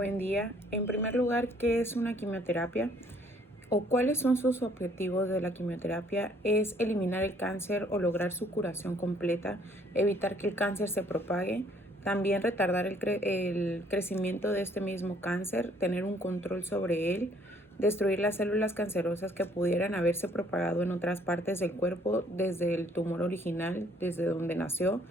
Buen día. En primer lugar, ¿qué es una quimioterapia? ¿O cuáles son sus objetivos de la quimioterapia? Es eliminar el cáncer o lograr su curación completa, evitar que el cáncer se propague, también retardar el crecimiento de este mismo cáncer, tener un control sobre él, destruir las células cancerosas que pudieran haberse propagado en otras partes del cuerpo desde el tumor original, desde donde nació.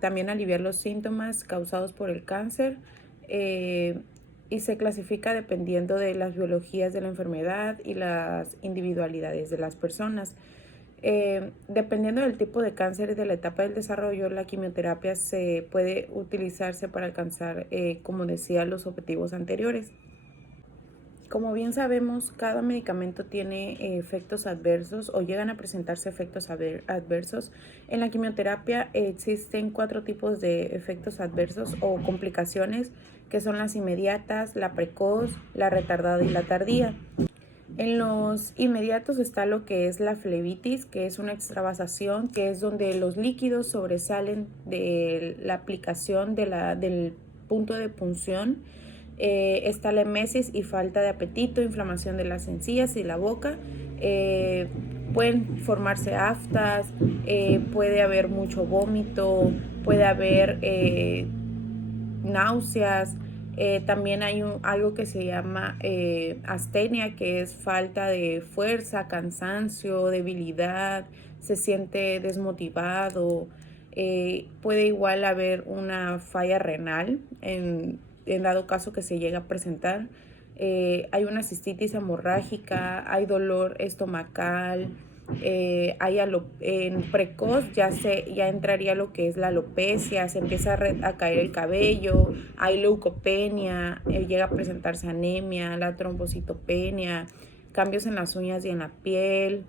También aliviar los síntomas causados por el cáncer, eh, y se clasifica dependiendo de las biologías de la enfermedad y las individualidades de las personas. Dependiendo del tipo de cáncer y de la etapa del desarrollo, la quimioterapia se puede utilizarse para alcanzar, como decía, los objetivos anteriores. Como bien sabemos, cada medicamento tiene efectos adversos o llegan a presentarse efectos adversos. En la quimioterapia existen 4 tipos de efectos adversos o complicaciones, que son las inmediatas, la precoz, la retardada y la tardía. En los inmediatos está lo que es la flebitis, que es una extravasación, que es donde los líquidos sobresalen de la aplicación del punto de punción. Está la emesis y falta de apetito, inflamación de las encías y la boca. Pueden formarse aftas, puede haber mucho vómito, puede haber náuseas. También hay algo que se llama astenia, que es falta de fuerza, cansancio, debilidad, se siente desmotivado. Puede igual haber una falla renal en dado caso que se llega a presentar. Hay una cistitis hemorrágica, hay dolor estomacal. En precoz ya entraría lo que es la alopecia, se empieza a caer el cabello, hay leucopenia, llega a presentarse anemia, la trombocitopenia, cambios en las uñas y en la piel.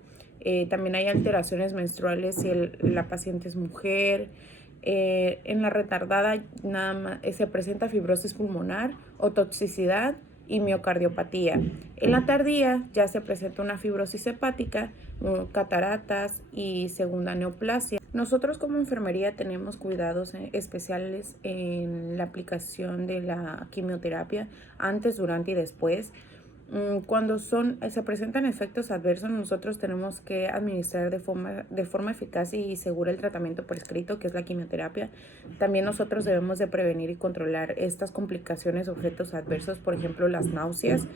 También hay alteraciones menstruales si la paciente es mujer. En la retardada nada más se presenta fibrosis pulmonar o toxicidad y miocardiopatía. En la tardía ya se presenta una fibrosis hepática, cataratas y segunda neoplasia. Nosotros como enfermería tenemos cuidados especiales en la aplicación de la quimioterapia antes, durante y después. Cuando se presentan efectos adversos, nosotros tenemos que administrar de forma eficaz y segura el tratamiento prescrito, que es la quimioterapia. También nosotros debemos de prevenir y controlar estas complicaciones o efectos adversos, por ejemplo, las náuseas,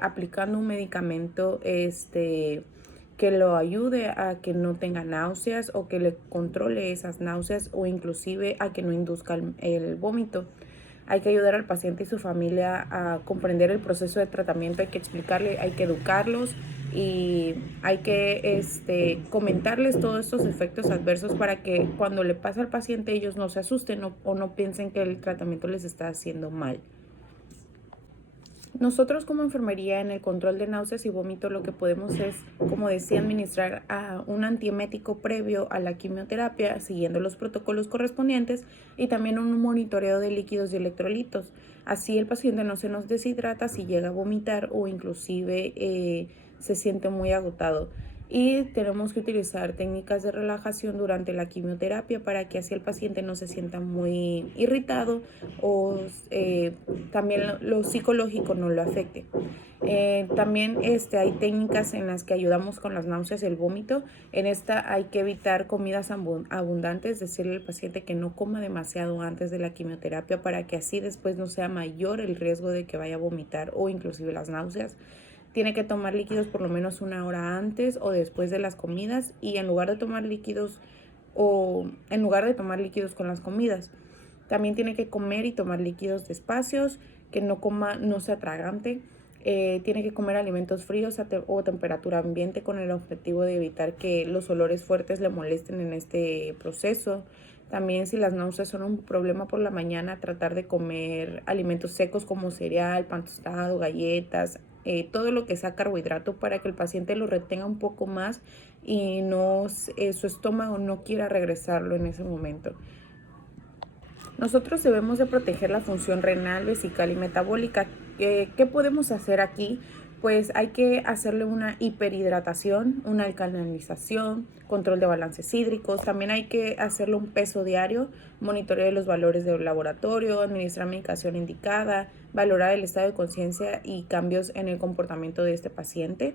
aplicando un medicamento que lo ayude a que no tenga náuseas o que le controle esas náuseas, o inclusive a que no induzca el vómito. Hay que ayudar al paciente y su familia a comprender el proceso de tratamiento, hay que explicarle, hay que educarlos y hay que comentarles todos estos efectos adversos para que cuando le pasa al paciente ellos no se asusten o no piensen que el tratamiento les está haciendo mal. Nosotros como enfermería en el control de náuseas y vómito lo que podemos es, como decía, administrar un antiemético previo a la quimioterapia siguiendo los protocolos correspondientes y también un monitoreo de líquidos y electrolitos. Así el paciente no se nos deshidrata si llega a vomitar o inclusive se siente muy agotado. Y tenemos que utilizar técnicas de relajación durante la quimioterapia para que así el paciente no se sienta muy irritado o también lo psicológico no lo afecte. También hay técnicas en las que ayudamos con las náuseas y el vómito. En esta hay que evitar comidas abundantes, decirle al paciente que no coma demasiado antes de la quimioterapia para que así después no sea mayor el riesgo de que vaya a vomitar o inclusive las náuseas. Tiene que tomar líquidos por lo menos 1 hora antes o después de las comidas, y en lugar de tomar líquidos con las comidas, también tiene que comer y tomar líquidos despacios, que no se atragante. Tiene que comer alimentos fríos o temperatura ambiente con el objetivo de evitar que los olores fuertes le molesten en este proceso. También, si las náuseas son un problema por la mañana, tratar de comer alimentos secos como cereal, pan tostado, galletas, todo lo que sea carbohidrato, para que el paciente lo retenga un poco más y su estómago no quiera regresarlo en ese momento. Nosotros debemos de proteger la función renal, vesical y metabólica. ¿Qué podemos hacer aquí? pues hay que hacerle una hiperhidratación, una alcalinización, control de balances hídricos. También hay que hacerle un peso diario, monitoreo de los valores del laboratorio, administrar medicación indicada, valorar el estado de conciencia y cambios en el comportamiento de este paciente.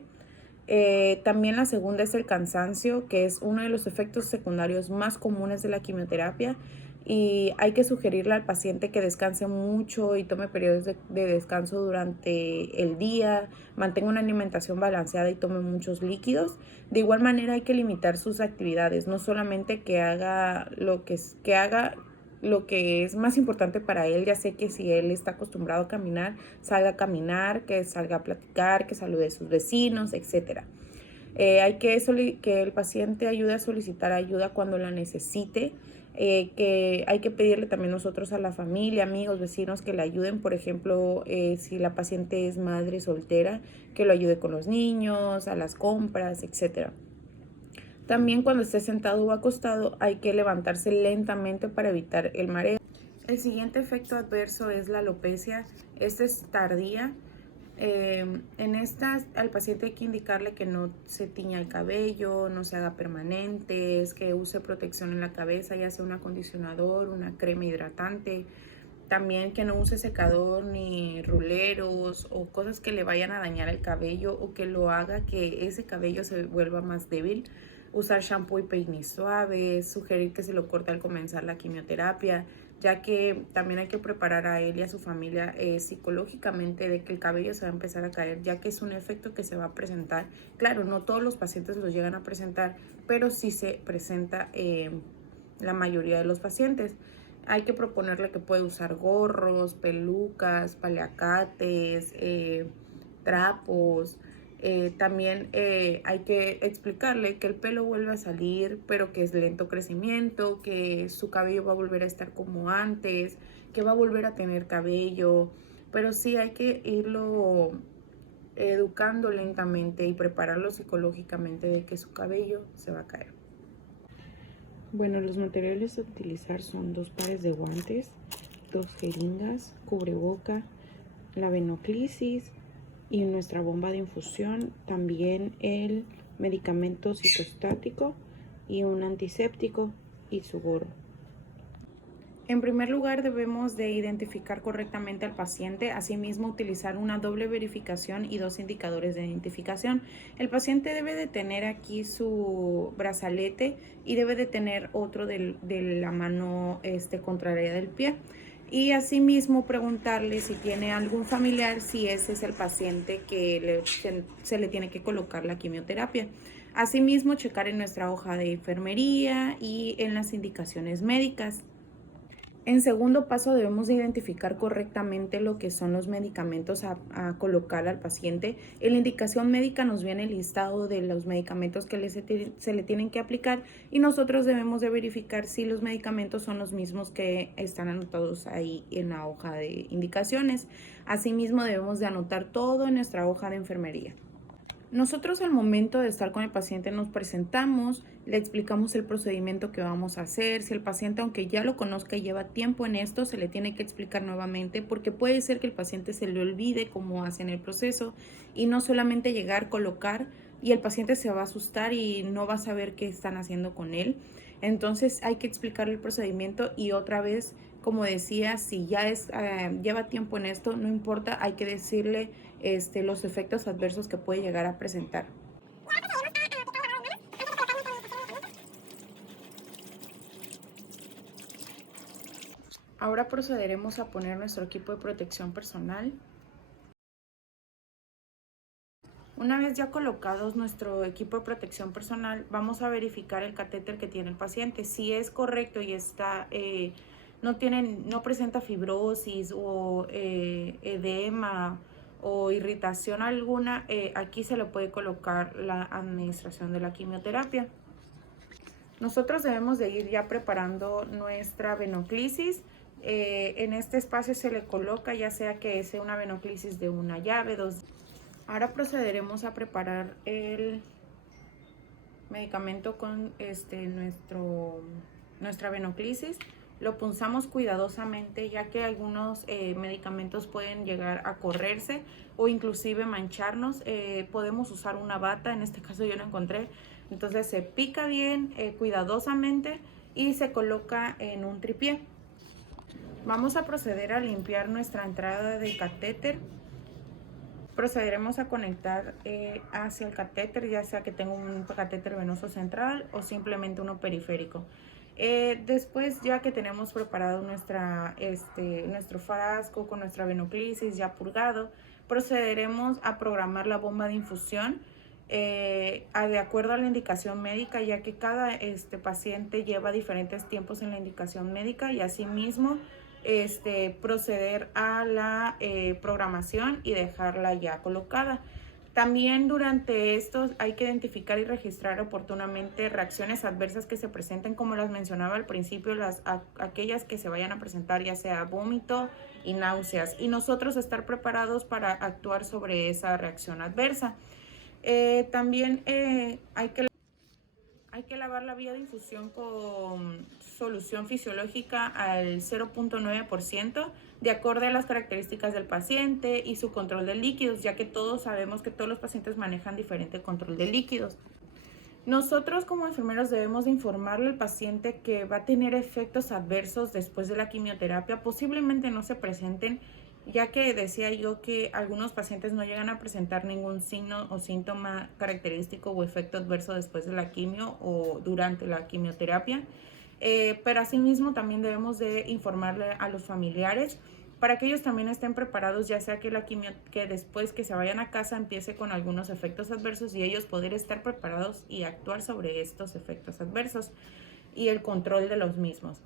También la segunda es el cansancio, que es uno de los efectos secundarios más comunes de la quimioterapia, y hay que sugerirle al paciente que descanse mucho y tome periodos de descanso durante el día, mantenga una alimentación balanceada y tome muchos líquidos. De igual manera hay que limitar sus actividades, no solamente que haga lo que es más importante para él. Ya sé que si él está acostumbrado a caminar, salga a caminar, que salga a platicar, que salude a sus vecinos, etcétera. Hay que el paciente ayude a solicitar ayuda cuando la necesite. Que hay que pedirle también nosotros a la familia, amigos, vecinos que le ayuden. Por ejemplo, si la paciente es madre soltera, que lo ayude con los niños, a las compras, etcétera. También cuando esté sentado o acostado hay que levantarse lentamente para evitar el mareo. El siguiente efecto adverso es la alopecia. Esta es tardía. En esta al paciente hay que indicarle que no se tiña el cabello, no se haga permanentes, que use protección en la cabeza, ya sea un acondicionador, una crema hidratante. También que no use secador ni ruleros o cosas que le vayan a dañar el cabello o que lo haga que ese cabello se vuelva más débil. Usar shampoo y peines suaves, sugerir que se lo corte al comenzar la quimioterapia, ya que también hay que preparar a él y a su familia psicológicamente de que el cabello se va a empezar a caer, ya que es un efecto que se va a presentar. Claro, no todos los pacientes lo llegan a presentar, pero sí se presenta la mayoría de los pacientes. Hay que proponerle que puede usar gorros, pelucas, paliacates, trapos. También hay que explicarle que el pelo vuelve a salir, pero que es lento crecimiento, que su cabello va a volver a estar como antes, que va a volver a tener cabello, pero sí hay que irlo educando lentamente y prepararlo psicológicamente de que su cabello se va a caer. Bueno, los materiales a utilizar son 2 pares de guantes, 2 jeringas, cubreboca, la venoclisis y nuestra bomba de infusión, también el medicamento citostático y un antiséptico y su gorro. En primer lugar, debemos de identificar correctamente al paciente, asimismo utilizar una doble verificación y 2 indicadores de identificación. El paciente debe de tener aquí su brazalete y debe de tener otro de la mano contraria del pie. Y asimismo preguntarle si tiene algún familiar, si ese es el paciente que se le tiene que colocar la quimioterapia. Asimismo, checar en nuestra hoja de enfermería y en las indicaciones médicas. En segundo paso, debemos de identificar correctamente lo que son los medicamentos a colocar al paciente. En la indicación médica nos viene el listado de los medicamentos que se le tienen que aplicar y nosotros debemos de verificar si los medicamentos son los mismos que están anotados ahí en la hoja de indicaciones. Asimismo, debemos de anotar todo en nuestra hoja de enfermería. Nosotros al momento de estar con el paciente nos presentamos, le explicamos el procedimiento que vamos a hacer. Si el paciente, aunque ya lo conozca y lleva tiempo en esto, se le tiene que explicar nuevamente porque puede ser que el paciente se le olvide cómo hacen el proceso y no solamente llegar, colocar y el paciente se va a asustar y no va a saber qué están haciendo con él. Entonces hay que explicarle el procedimiento y otra vez, como decía, si ya lleva tiempo en esto, no importa, hay que decirle los efectos adversos que puede llegar a presentar. Ahora procederemos a poner nuestro equipo de protección personal. Una vez ya colocados nuestro equipo de protección personal, vamos a verificar el catéter que tiene el paciente. Si es correcto y está, no presenta fibrosis o edema o irritación alguna, aquí se le puede colocar la administración de la quimioterapia. Nosotros debemos de ir ya preparando nuestra venoclisis. En este espacio se le coloca ya sea que sea una venoclisis de una llave, 2. Ahora procederemos a preparar el medicamento con nuestra venoclisis. lo punzamos cuidadosamente, ya que algunos medicamentos pueden llegar a correrse o inclusive mancharnos. Podemos usar una bata, en este caso yo la encontré. Entonces se pica bien, cuidadosamente, y se coloca en un tripié. Vamos a proceder a limpiar nuestra entrada de catéter. Procederemos a conectar hacia el catéter, ya sea que tenga un catéter venoso central o simplemente uno periférico. Después, ya que tenemos preparado nuestro frasco con nuestra venoclisis ya purgado, procederemos a programar la bomba de infusión de acuerdo a la indicación médica, ya que cada paciente lleva diferentes tiempos en la indicación médica, y asimismo proceder a la programación y dejarla ya colocada. También durante estos hay que identificar y registrar oportunamente reacciones adversas que se presenten, como las mencionaba al principio, aquellas que se vayan a presentar, ya sea vómito y náuseas, y nosotros estar preparados para actuar sobre esa reacción adversa. También hay que lavar la vía de infusión con solución fisiológica al 0.9%, de acuerdo a las características del paciente y su control de líquidos, ya que todos sabemos que todos los pacientes manejan diferente control de líquidos. Nosotros como enfermeros debemos de informarle al paciente que va a tener efectos adversos después de la quimioterapia. Posiblemente no se presenten, ya que decía yo que algunos pacientes no llegan a presentar ningún signo o síntoma característico o efecto adverso después de la quimio o durante la quimioterapia. Pero asimismo también debemos de informarle a los familiares para que ellos también estén preparados, ya sea que que después que se vayan a casa empiece con algunos efectos adversos, y ellos poder estar preparados y actuar sobre estos efectos adversos y el control de los mismos.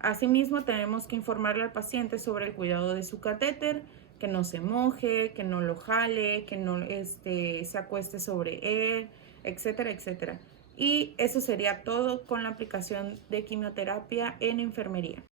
Asimismo, tenemos que informarle al paciente sobre el cuidado de su catéter, que no se moje, que no lo jale, que no se acueste sobre él, etcétera, etcétera. Y eso sería todo con la aplicación de quimioterapia en enfermería.